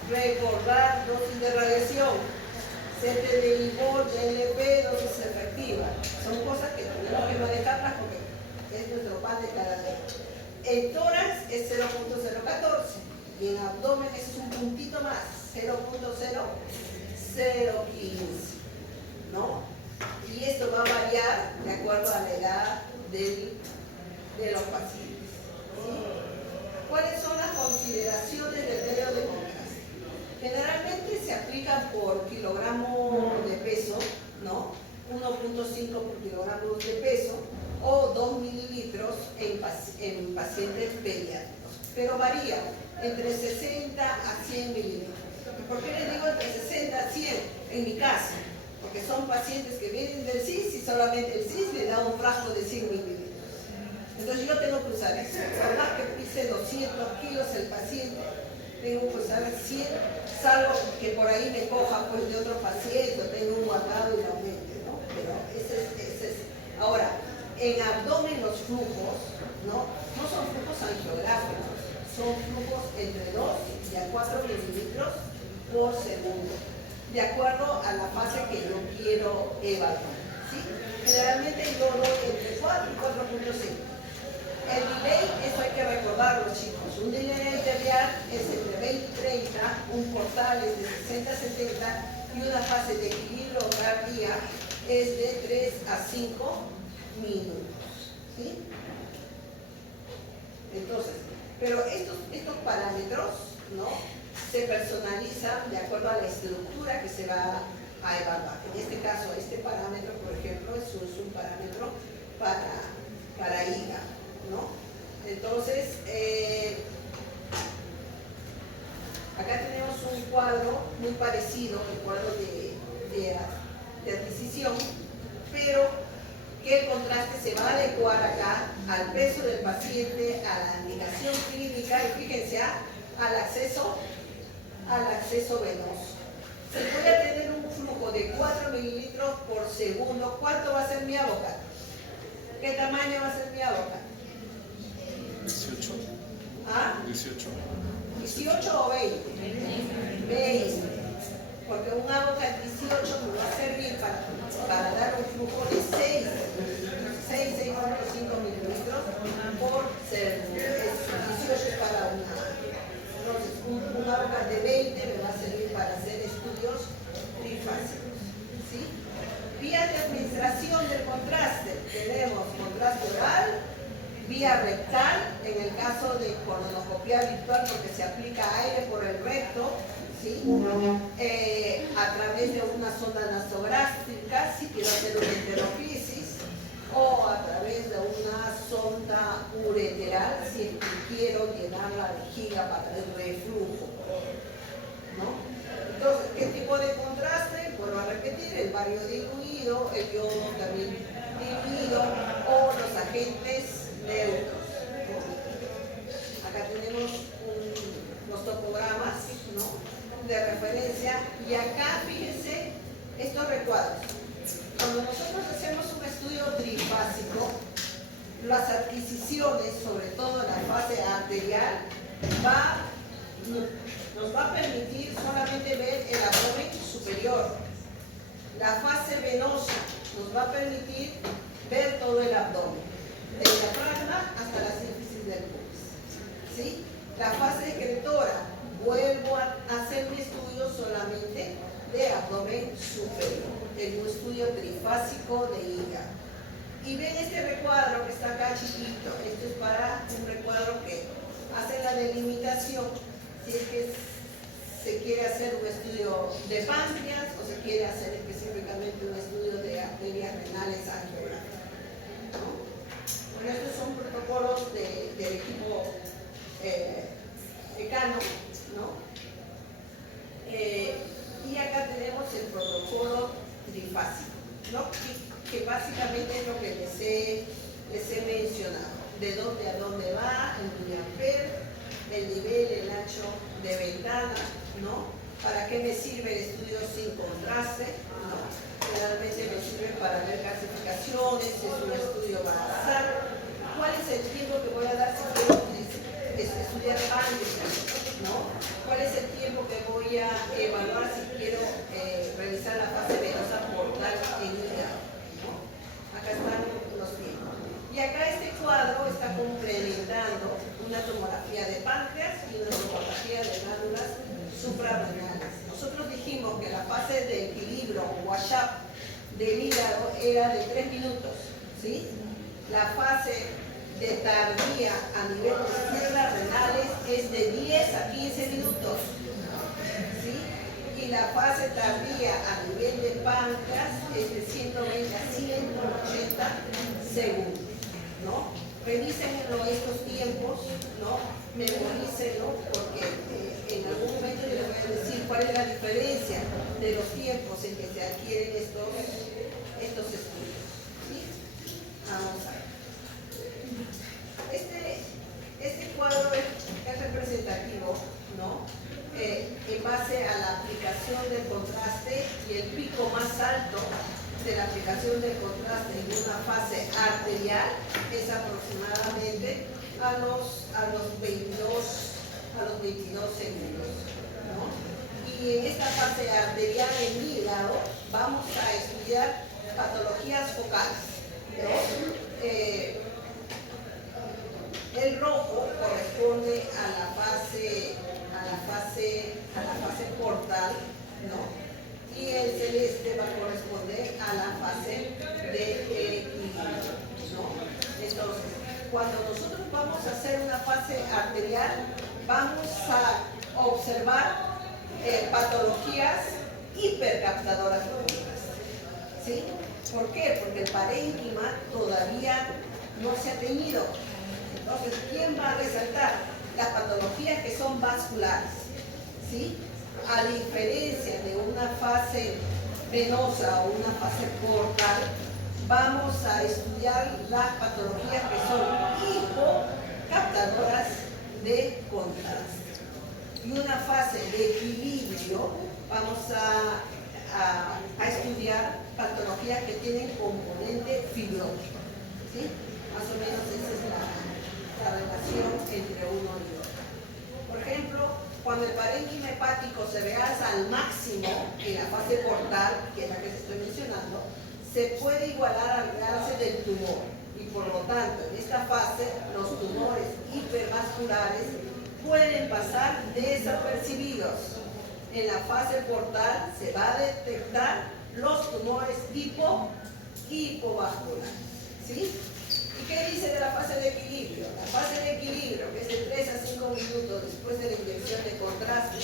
Recordar dosis de radiación, CTDI-VOL, LP, dosis efectiva. Son cosas que tenemos que manejarlas porque es nuestro pan de cada día. En tórax es 0.014 y en abdomen es un puntito más, 0.0015, ¿no? Y esto va a variar de acuerdo a la edad de los pacientes, ¿sí? ¿Cuáles son las consideraciones del medio de contraste? Generalmente se aplican por kilogramo de peso, ¿no? 1.5 por kilogramo de peso o 2 mililitros en pacientes pediátricos, pero varía entre 60 a 100 mililitros. ¿Por qué les digo entre 60 a 100? En mi caso, porque son pacientes que vienen del CIS y solamente el CIS le da un frasco de 100 mililitros. Entonces yo tengo que usar eso. Por más que pise 200 kilos el paciente, tengo que usar 100, salvo que por ahí me coja pues, de otro paciente, o tengo un guardado y lo aumente, ¿no? Pero ese es. Ahora, en abdomen los flujos, ¿no? No son flujos angiográficos, son flujos entre 2 y a 4 mililitros por segundo, de acuerdo a la fase que yo quiero evaluar, ¿sí? Generalmente yo doy entre 4 y 4.5. El delay, eso hay que recordarlo, chicos. Un delay arterial es entre 20 y 30, un portal es de 60 a 70 y una fase de equilibrio cardíaco es de 3 a 5 minutos, ¿sí? Entonces, pero estos parámetros, ¿no? Se personalizan de acuerdo a la estructura que se va a evaluar. En este caso, este parámetro, por ejemplo, es un parámetro para hígado, ¿no? Entonces, acá tenemos un cuadro muy parecido, el cuadro de adquisición, pero que el contraste se va a adecuar acá al peso del paciente, a la indicación clínica y fíjense, al acceso venoso. Si voy a tener un flujo de 4 mililitros por segundo, ¿cuánto va a ser mi avocado? ¿Qué tamaño va a ser mi avocado? 18. ¿Ah? 18. 18 o 20. 20. Porque un avocado 18 me va a servir para dar un flujo de 6.5 mililitros por segundo. 18 es para una. Entonces, un avocado de 20 me va a servir para hacer estudios trifásicos, ¿sí? Vías de administración del contraste. Tenemos contraste oral, vía rectal, en el caso de colonoscopia virtual, porque se aplica aire por el recto, ¿sí? A través de una sonda nasogástrica, si quiero hacer una enteroclisis, o a través de una sonda ureteral, si quiero llenar la vejiga para el reflujo, ¿no? Entonces, ¿qué tipo de contraste? Vuelvo a repetir, el bario diluido, el yodo también diluido, o los agentes neutros. Acá tenemos los topogramas, ¿no? De referencia, y acá fíjense estos recuadros. Cuando nosotros hacemos un estudio trifásico, las adquisiciones, sobre todo en la fase arterial, nos va a permitir solamente ver el abdomen superior. La fase venosa nos va a permitir ver todo el abdomen, del diafragma hasta la sínfisis del pubis, ¿sí? La fase excretora, vuelvo a hacer mi estudio solamente de abdomen superior, en un estudio trifásico de hígado. Y ven este recuadro que está acá chiquito, esto es para un recuadro que hace la delimitación, si es que se quiere hacer un estudio de páncreas o se quiere hacer específicamente un estudio de arterias renales angiográficas, ¿no? Bueno, estos son protocolos del equipo decano, ¿no? Y acá tenemos el protocolo trifásico, ¿no? Que básicamente es lo que les he de dónde a dónde va, el miliamper, el nivel, el ancho de ventana, ¿no? ¿Para qué me sirve el estudio sin contraste? ¿No? Generalmente me sirve para ver clasificaciones, es un estudio basal. ¿Cuál es el tiempo que voy a dar si quiero estudiar páncreas? ¿No? ¿Cuál es el tiempo que voy a evaluar si quiero realizar la fase venosa portal en hígado? ¿No? Acá están los tiempos. Y acá este cuadro está complementando una tomografía de páncreas y una tomografía de glándulas suprarrenales. Nosotros dijimos que la fase de equilibrio o wash-up del hígado era de 3 minutos, ¿sí? La fase de tardía a nivel de suprarrenales es de 10 a 15 minutos, ¿sí? Y la fase tardía a nivel de páncreas es de 120 a 180 segundos, ¿no? Revísenlo estos tiempos, ¿no? Memorícenlo, porque en algún momento yo les voy a decir cuál es la diferencia de los tiempos en que se adquieren estos estudios, ¿sí? Vamos a ver. Este cuadro es representativo, ¿no? En base a la aplicación del contraste, y el pico más alto de la aplicación del contraste en una fase arterial es aproximadamente a los 22 segundos, ¿no? Y en esta fase arterial en hígado vamos a estudiar patologías focales, ¿no? El rojo corresponde a la fase portal, ¿no? Y el celeste va a corresponder a la fase de equilibrio, ¿no? Entonces, cuando nosotros vamos a hacer una fase arterial, vamos a observar patologías hipercaptadoras de contraste, ¿sí? ¿Por qué? Porque el parénquima todavía no se ha teñido. Entonces, ¿quién va a resaltar? Las patologías que son vasculares, ¿sí? A diferencia de una fase venosa o una fase portal, vamos a estudiar las patologías que son hipocaptadoras de contraste. Y una fase de equilibrio, vamos a estudiar patologías que tienen componente fibrótico, ¿sí? Más o menos esa es la relación entre uno y otro. Por ejemplo, cuando el parénquima hepático se realza al máximo en la fase portal, que es la que les estoy mencionando, se puede igualar al realce del tumor. Y por lo tanto, en esta fase, los tumores hipervasculares pueden pasar desapercibidos. En la fase portal se va a detectar los tumores hipovasculares, ¿sí? ¿Y qué dice de la fase de equilibrio? La fase de equilibrio, que es de 3 a 5 minutos después de la inyección de contraste,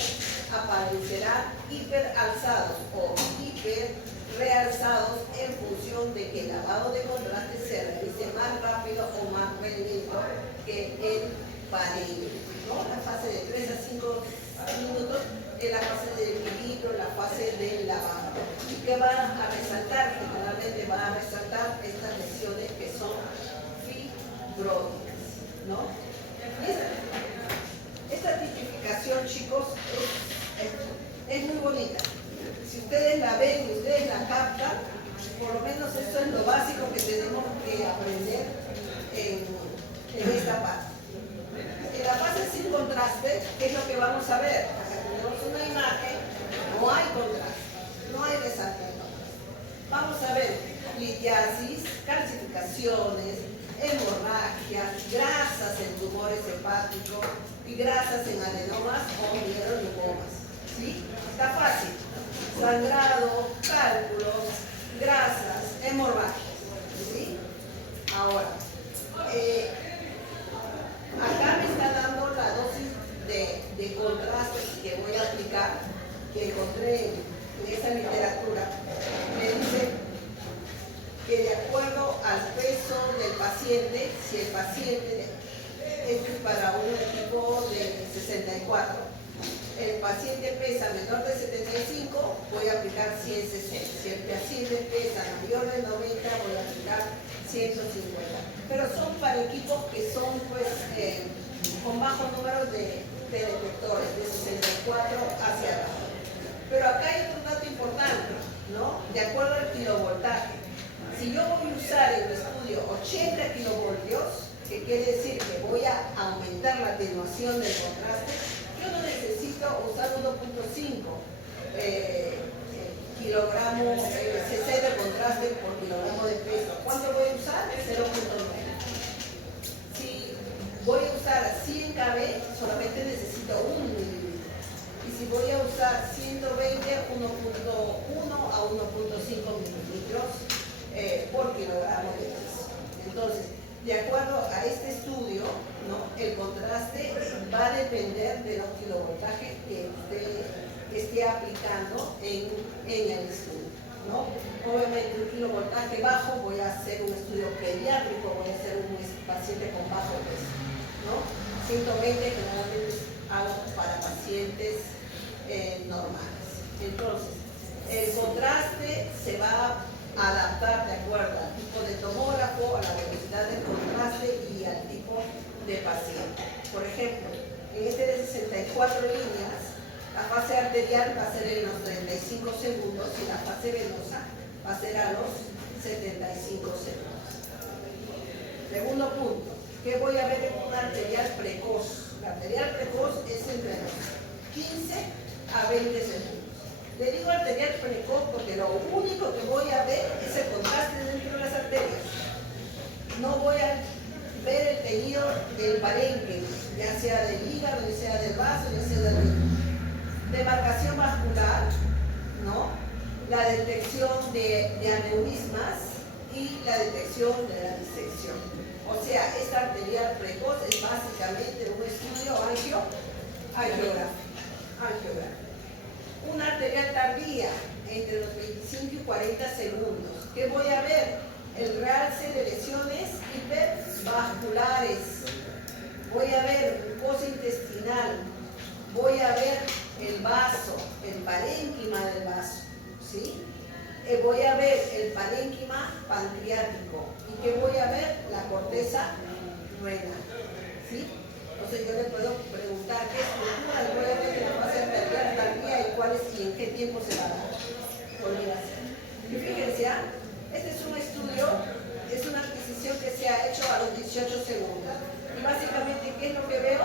aparecerán hiperalzados o hiperrealzados en función de que el lavado de contraste se realice más rápido o más lento que el parénquima, ¿no? La fase de 3 a 5 minutos es la fase de equilibrio, la fase del lavado. ¿Y qué van a resaltar? Generalmente van a resaltar estas lesiones que son fibróticas, ¿no? Esta tipificación, chicos, es muy bonita. Si ustedes la ven y ustedes la captan, por lo menos esto es lo básico que tenemos que aprender en esta parte. En la fase sin contraste, ¿qué es lo que vamos a ver? Acá tenemos una imagen, no hay contraste, no hay resalto de contraste. Vamos a ver litiasis, calcificaciones, hemorragias, grasas en tumores hepáticos y grasas en adenomas o mielolinfomas, ¿sí? Está fácil. Sangrado, cálculos, grasas, hemorragias, ¿sí? Ahora, acá me está dando la dosis de contraste que voy a aplicar, que encontré en esa literatura. Me dice que de acuerdo al peso del paciente, si el paciente es para un equipo de 64, el paciente pesa menor de 75, voy a aplicar 100 cc. Si el paciente pesa mayor de 90, voy a aplicar 150. Pero son para equipos que son pues con bajos números de detectores, de 64 hacia abajo. Pero acá hay otro dato importante, ¿no? De acuerdo al kilovoltaje. Si yo voy a usar en mi estudio 80 kilovoltios, que quiere decir que voy a aumentar la atenuación del contraste, yo no necesito usar 1.5 kilogramos cc de contraste por kilogramo de peso. ¿Cuánto voy a usar? 0.9. Si voy a usar 100 kb, solamente necesito 1 mililitro. Y si voy a usar 120, 1.1 a 1.5 mililitros por kilogramo de peso. Entonces, de acuerdo a este estudio, ¿no? El contraste va a depender de los kilovoltajes que esté aplicando en el estudio, ¿no? Obviamente un kilovoltaje bajo, voy a hacer un estudio pediátrico, voy a hacer un paciente con bajo peso, ¿no? 120 generalmente hago para pacientes normales. Entonces, el contraste se va a adaptar de acuerdo al tipo de tomógrafo, a la velocidad del contraste y al tipo de paciente. Por ejemplo, en este de 64 líneas, la fase arterial va a ser en los 35 segundos y la fase venosa va a ser a los 75 segundos. Segundo punto, ¿qué voy a ver en una arterial precoz? La arterial precoz es entre los 15 a 20 segundos. Le digo arterial precoz porque lo único que voy a ver es el contraste dentro de las arterias. No voy a ver el tejido del parénquima, ya sea del hígado, ya sea del vaso, ya sea del riñón. Demarcación vascular, ¿no? La detección de aneurismas y la detección de la disección. O sea, esta arterial precoz es básicamente un estudio angiográfico. Una arterial tardía entre los 25 y 40 segundos. ¿Qué voy a ver? El realce de lesiones hipervasculares. Voy a ver mucosa intestinal. Voy a ver el vaso, el parénquima del vaso, ¿sí? Voy a ver el parénquima pancreático. ¿Y qué voy a ver? La corteza renal, ¿sí? Entonces yo le puedo preguntar qué estructura voy a ver en la fase arterial tardía y cuáles y en qué tiempo se va a dar. Y fíjense, este es un estudio, es una adquisición que se ha hecho a los 18 segundos. Y básicamente, ¿qué es lo que veo?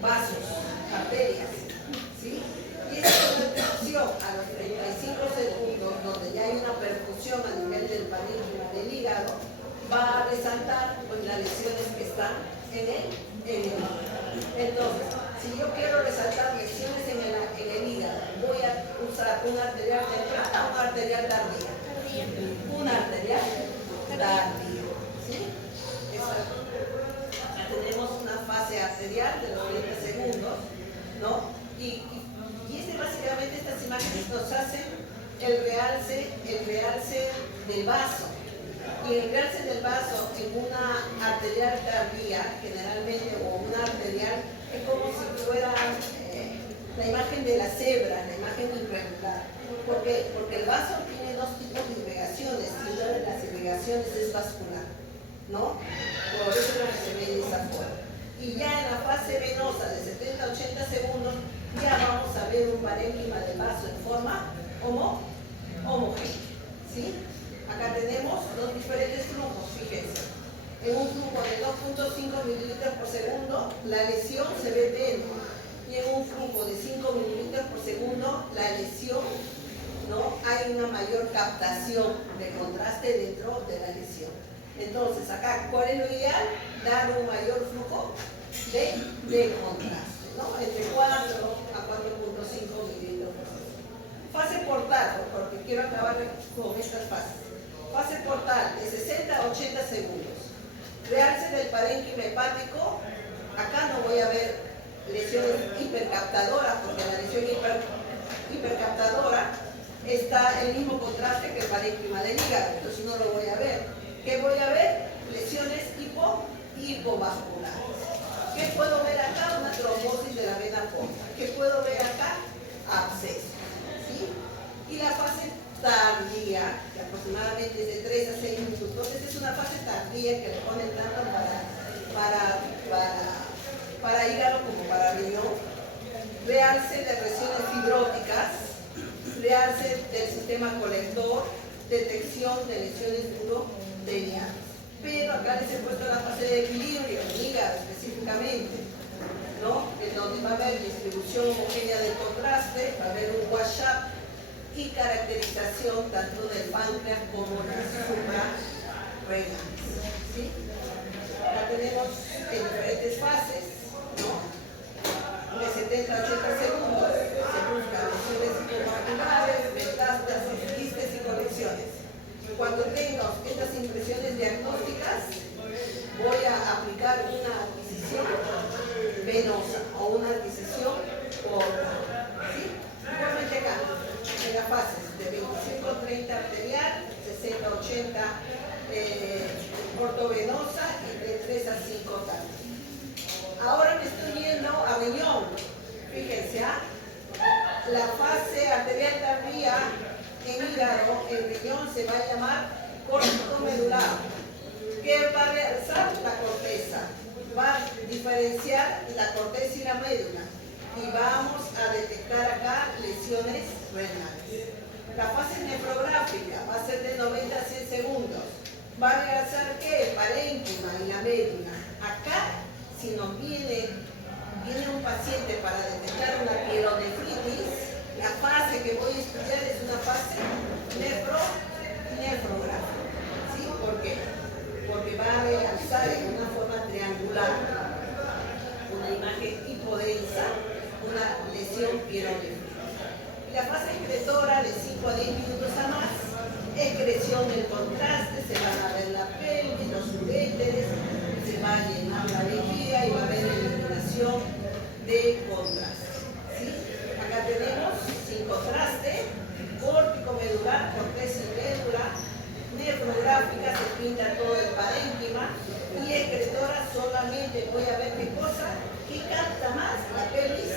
Vasos, arterias, ¿sí? Y esta es una adquisición a los 35 segundos, donde ya hay una perfusión a nivel del parénquima del hígado, va a resaltar pues, las lesiones que están en el hígado. Entonces, si yo quiero resaltar lesiones en el hígado, voy a usar una arterial temprana o una arterial tardía. Una arterial tardía, ¿sí? Tenemos una fase arterial de los 30 segundos, ¿no? Y básicamente estas imágenes nos hacen el realce del vaso. Y el realce del vaso en una arterial tardía, generalmente, o una arterial, es como si fuera la imagen de la cebra, la imagen irregular. ¿Por qué? Porque el vaso tiene dos tipos de irrigaciones, y una de las irrigaciones es vascular, ¿no? Por eso es lo que se ve de esa forma. Y ya en la fase venosa de 70 a 80 segundos, ya vamos a ver un parénquima del vaso en forma homogénea, ¿sí? Acá tenemos dos diferentes flujos, fíjense. En un flujo de 2.5 mililitros por segundo, la lesión se ve dentro. Y en un flujo de 5 mililitros por segundo, la lesión, ¿no? Hay una mayor captación de contraste dentro de la lesión. Entonces, acá, ¿cuál es lo ideal? Dar un mayor flujo de contraste, ¿no? Entre 4 a 4.5 mililitros por segundo. Fase portal, porque quiero acabar con estas fases. Fase portal de 60 a 80 segundos. Realce del parénquima hepático. Acá no voy a ver lesiones hipercaptadoras, porque la lesión hipercaptadora está el mismo contraste que el parénquima del hígado, entonces no lo voy a ver. ¿Qué voy a ver? Lesiones hipovasculares. ¿Qué puedo ver acá? Una trombosis de la vena porta. ¿Qué puedo ver acá? Absceso, ¿sí? Y la fase tardía, que aproximadamente es de 3 a 6 minutos, esta es una fase tardía. pastilla que le ponen tanto para hígado como para riñón, realce de lesiones fibróticas, realce del sistema colector, detección de lesiones urotelianas. Pero acá les he puesto la fase de equilibrio, en hígado específicamente, ¿no? En donde va a haber distribución homogénea del contraste, va a haber un wash-up y caracterización tanto del páncreas como las suprarrenales, ¿sí? Acá tenemos en diferentes fases, ¿no? De 70 a 80 segundos se buscan lesiones citopatulares, metástasis, quistes y conexiones. Cuando tengo estas impresiones diagnósticas, voy a aplicar una adquisición venosa o una adquisición corta, ¿sí? Igualmente acá, en las fases de 25-30 arterial, 60-80 ortovenosa y de 3 a 5 tal. Ahora me estoy yendo a riñón. Fíjense, la fase arterial tardía en hígado, en riñón, se va a llamar córtico medular. ¿Qué va a realizar? La corteza. Va a diferenciar la corteza y la médula. Y vamos a detectar acá lesiones renales. La fase nefrográfica va a ser de 90 a 100 segundos. Va a realizar ¿qué? El parénquima y la médula. Acá, si nos viene un paciente para detectar una pielonefritis, la fase que voy a estudiar es una fase nefrográfica. ¿Sí? ¿Por qué? Porque va a realzar en una forma triangular una imagen hipodensa, una lesión pielonefritis. Y la fase excretora de 5 a 10 minutos a más, excreción del contraste, se van a ver la pelvis, los uréteres, se va a llenar la vejiga y va a haber eliminación de contraste. ¿Sí? Acá tenemos sin contraste, córtico medular, corteza y médula, nefrográfica, se pinta todo el parénquima, y excretora solamente voy a ver qué cosa, qué capta más, la pelvis